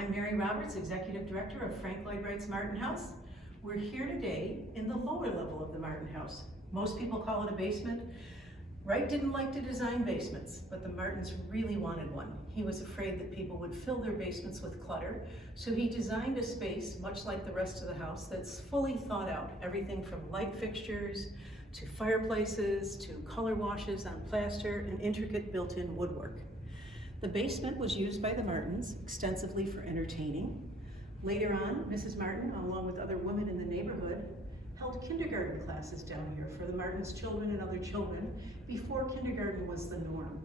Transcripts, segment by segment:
I'm Mary Roberts, Executive Director of Lloyd, Wright's Martin House. We're here today in the lower level of the Martin House. Most people call it a basement. Wright didn't like to design basements, but the Martins really wanted one. He was afraid that people would fill their basements with clutter, so he designed a space, much like the rest of the house, that's fully thought out. Everything from light fixtures, to fireplaces, to color washes on plaster, and intricate built-in woodwork. The basement was used by the Martins extensively for entertaining. Later on, Mrs. Martin, along with other women in the neighborhood, held kindergarten classes down here for the Martins' children and other children before kindergarten was the norm.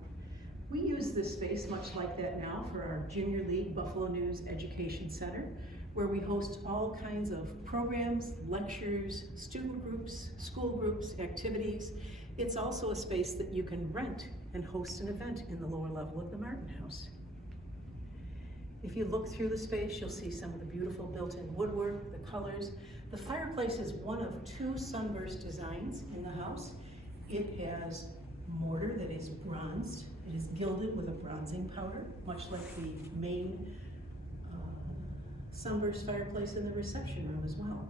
We use this space much like that now for our Junior League Buffalo News Education Center, where we host all kinds of programs, lectures, student groups, school groups, activities. It's also a space that you can rent and host an event in the lower level of the Martin House. If you look through the space, you'll see some of the beautiful built-in woodwork, the colors. The fireplace is one of two sunburst designs in the house. It has mortar that is bronzed. It is gilded with a bronzing powder, much like the main sunburst fireplace in the reception room as well.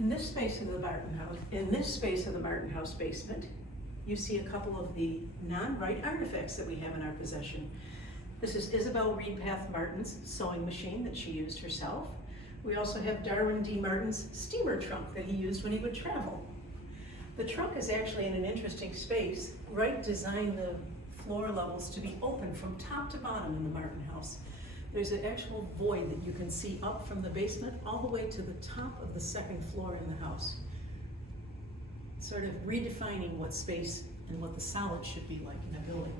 In this space of the Martin House basement, you see a couple of the non-Wright artifacts that we have in our possession. This is Isabel Reedpath Martin's sewing machine that she used herself. We also have Darwin D. Martin's steamer trunk that he used when he would travel. The trunk is actually in an interesting space. Wright designed the floor levels to be open from top to bottom in the Martin House. There's an actual void that you can see up from the basement all the way to the top of the second floor in the house. Sort of redefining what space and what the solid should be like in a building.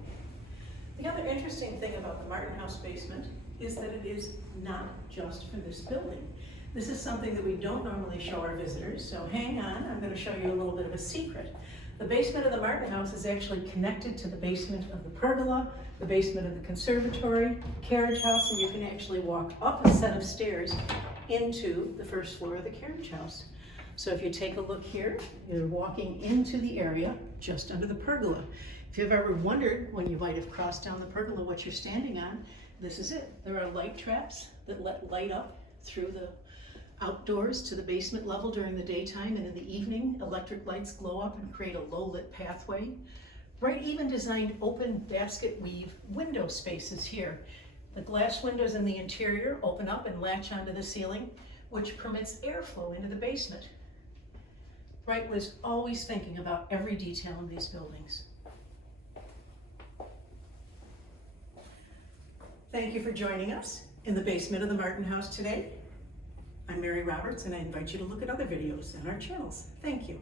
The other interesting thing about the Martin House basement is that it is not just for this building. This is something that we don't normally show our visitors, so hang on, I'm going to show you a little bit of a secret. The basement of the Martin House is actually connected to the basement of the pergola, the basement of the conservatory, carriage house, and you can actually walk up a set of stairs into the first floor of the carriage house. So if you take a look here, you're walking into the area just under the pergola. If you've ever wondered when you might have crossed down the pergola what you're standing on, this is it. There are light traps that let light up through the outdoors to the basement level during the daytime, and in the evening, electric lights glow up and create a low-lit pathway. Wright even designed open basket weave window spaces here. The glass windows in the interior open up and latch onto the ceiling, which permits airflow into the basement. Wright was always thinking about every detail in these buildings. Thank you for joining us in the basement of the Martin House today. I'm Mary Roberts, and I invite you to look at other videos on our channels. Thank you.